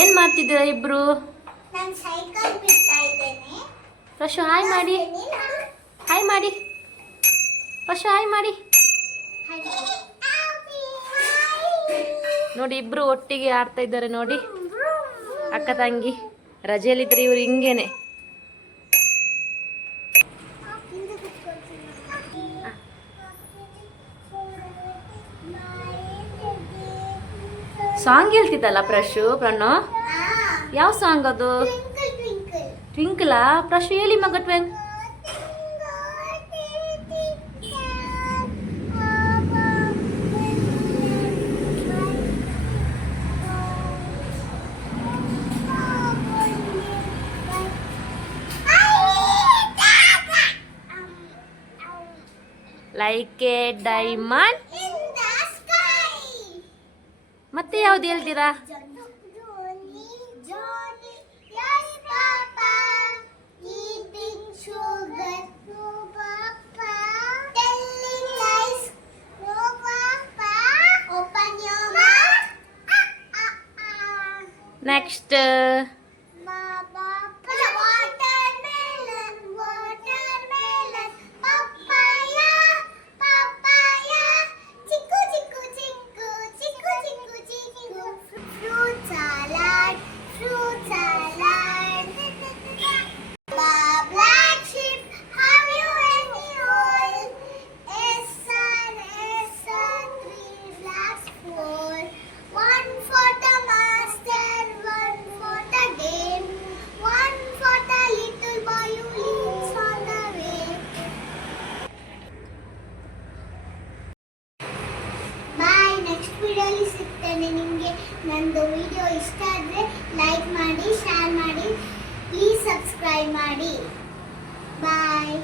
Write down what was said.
ಏನ್ ಮಾಡ್ತಿದ್ದೀರಾ ಇಬ್ರು? ಪಶು ಹಾಯ್ ಮಾಡಿ. ಹಾಯ್ ಮಾಡಿ. ಪಶು ಹಾಯ್ ಮಾಡಿ. ನೋಡಿ ಇಬ್ರು ಒಟ್ಟಿಗೆ ಆಡ್ತಾ ಇದ್ದಾರೆ ನೋಡಿ. ಅಕ್ಕ ತಂಗಿ ರಜೆಯಲ್ಲಿದ್ರೆ ಇವ್ರು ಹಿಂಗೇನೆ. ಸಾಂಗ್ ಹೇಳ್ತಿದ್ದಲ್ಲ ಪ್ರಶು ಪ್ರಣು? ಯಾವ ಸಾಂಗ್ ಅದು? ಟ್ವಿಂಕಲಾ ಪ್ರಶು ಹೇಳಿ ಮಗ ಟ್ವೆಂಕ್ ಲೈಕ್ ಎ ಡೈಮಂಡ್ ಮತ್ತೆ ಯಾವ್ದು ಹೇಳ್ತೀರಾ ನೆಕ್ಸ್ಟ್ Watermelon, ವಿಡಿಯೋಲಿ ಸಿಗ್ತೇನೆ ನಿಮಗೆ ನಂದು ವಿಡಿಯೋ ಇಷ್ಟ ಆದರೆ ಲೈಕ್ ಮಾಡಿ ಶೇರ್ ಮಾಡಿ ಪ್ಲೀಸ್ ಸಬ್ಸ್ಕ್ರೈಬ್ ಮಾಡಿ. ಬಾಯ್